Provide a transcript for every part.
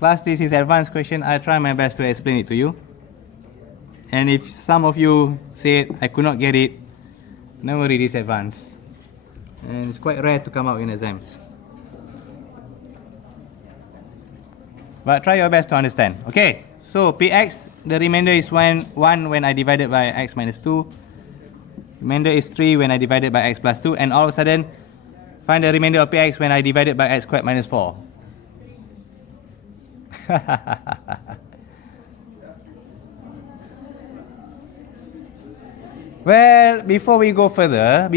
Class, this is advanced question. I'll try my best to explain it to you. And if some of you said I could not get it, don't worry, this advanced. And it's quite rare to come out in exams. But try your best to understand. Okay, so Px, the remainder is 1 when I divided by x minus 2. Remainder is 3 when I divided by x plus 2. And all of a sudden, find the remainder of Px when I divided by x squared minus 4. Well, before we go further,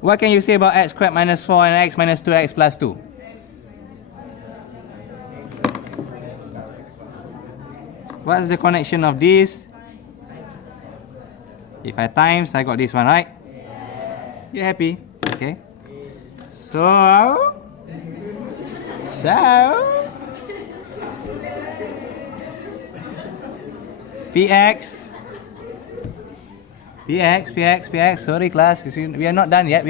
what can you say about x squared minus 4 and x minus 2x plus 2? What's the connection of this? If I times, I got this one, right? You're happy? Okay. So Px, sorry class, we are not done yet,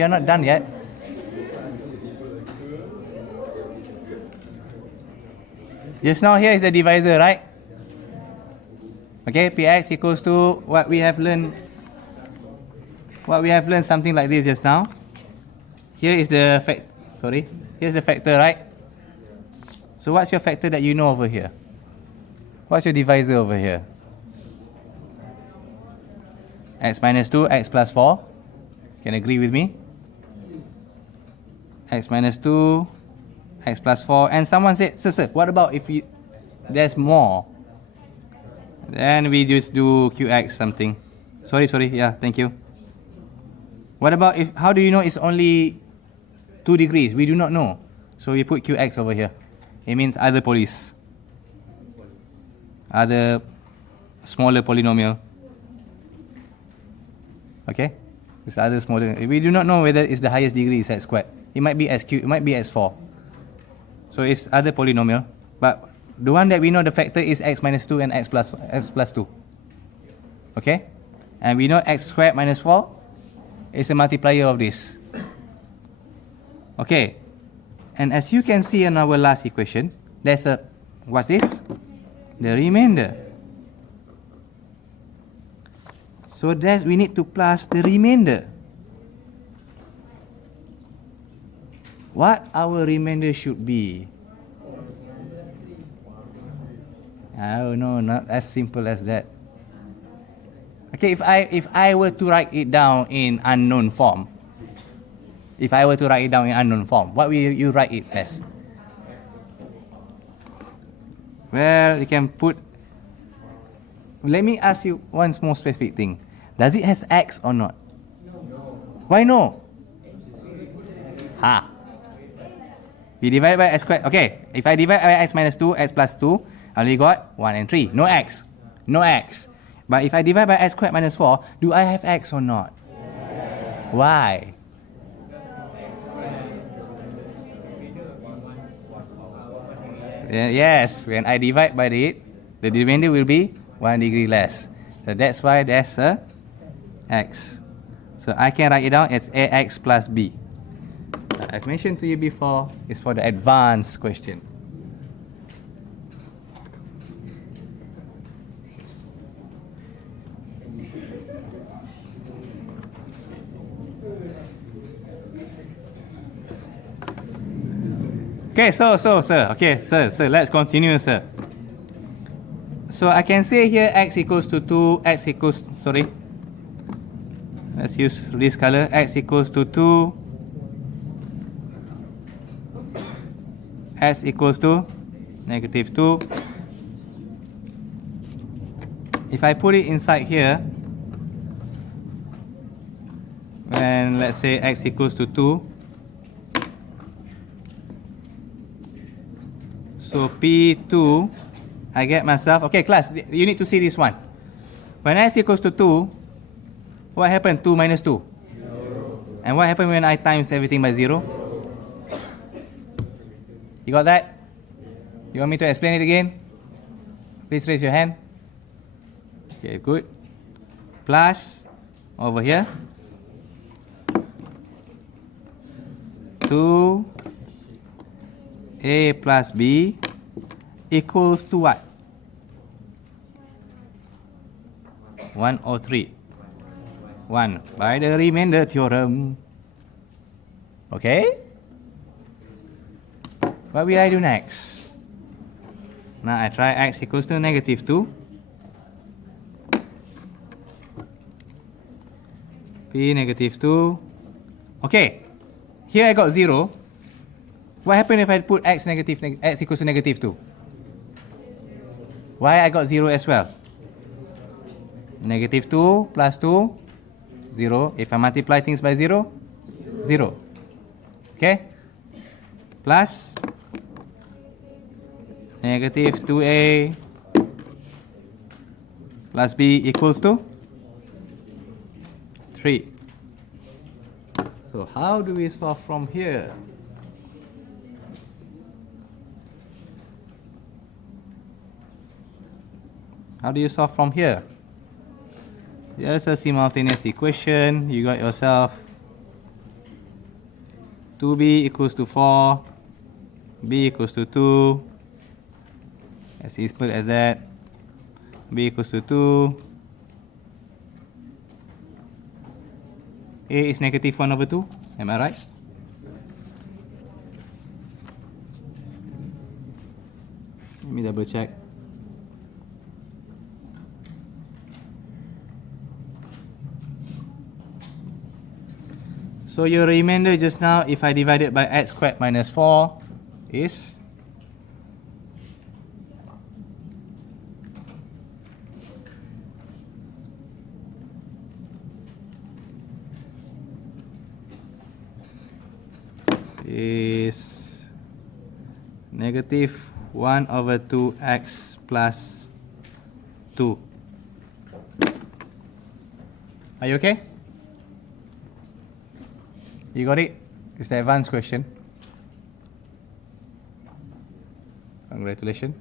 Just now here is the divisor, right? Okay, Px equals to what we have learned something like this just now. Here is the here's the factor, right? So what's your factor that you know over here? What's your divisor over here? X minus 2, x plus 4. Can agree with me? X minus 2, x plus 4. And someone said, sir, what about if there's more? Then we just do qx something. Sorry, yeah, thank you. What about how do you know it's only 2 degrees? We do not know. So we put qx over here. It means other polys. Other smaller polynomial. Okay? This other smaller. We do not know whether it's the highest degree is x squared. It might be x cubed, it might be x4. So it's other polynomial. But the one that we know the factor is x minus 2 and x plus 2. Okay? And we know x squared minus 4 is a multiplier of this. Okay? And as you can see in our last equation, there's what's this? The remainder. So we need to plus the remainder. What our remainder should be? Oh no, not as simple as that. Okay, if I were to write it down in unknown form, what will you write it as? Well, you can put. Let me ask you one more specific thing. Does it has x or not? No. Why no? We divide by x squared. Okay, if I divide by x minus 2, x plus 2, I only got 1 and 3. No x. But if I divide by x squared minus 4, do I have x or not? Yes. Why? Yes, when I divide by it, the remainder will be 1 degree less. So that's why there's a x. So I can write it down as ax plus b. I've mentioned to you before, it's for the advanced question. Okay, so sir, sir, let's continue, sir. So I can say here x equals to 2, let's use this color, x equals to 2, s equals to negative 2. If I put it inside here, and let's say x equals to 2, so P2, I get myself, okay class, you need to see this one. When x equals to 2, what happened? 2 minus 2. 0. And what happened when I times everything by 0? You got that? You want me to explain it again? Please raise your hand. Okay, good. Plus, over here, 2 A plus B equals to what? 1 or 3? 1 by the remainder theorem. Okay? What will I do next? Now I try x equals to negative 2. P negative 2. Okay. Here I got 0. What happens if I put x equals to negative 2? Why I got 0 as well? Negative 2 plus 2, 0. If I multiply things by 0, 0. Okay? Plus negative 2a plus b equals to 3. So how do we solve from here? How do you solve from here? There's a simultaneous equation. You got yourself 2b equals to 4, b equals to 2, as simple as that, b equals to 2, a is negative 1 over 2, am I right? Let me double check. So your remainder just now, if I divide it by x squared minus 4, is negative 1 over 2x plus 2. Are you okay? You got it? It's the advanced question. Congratulations.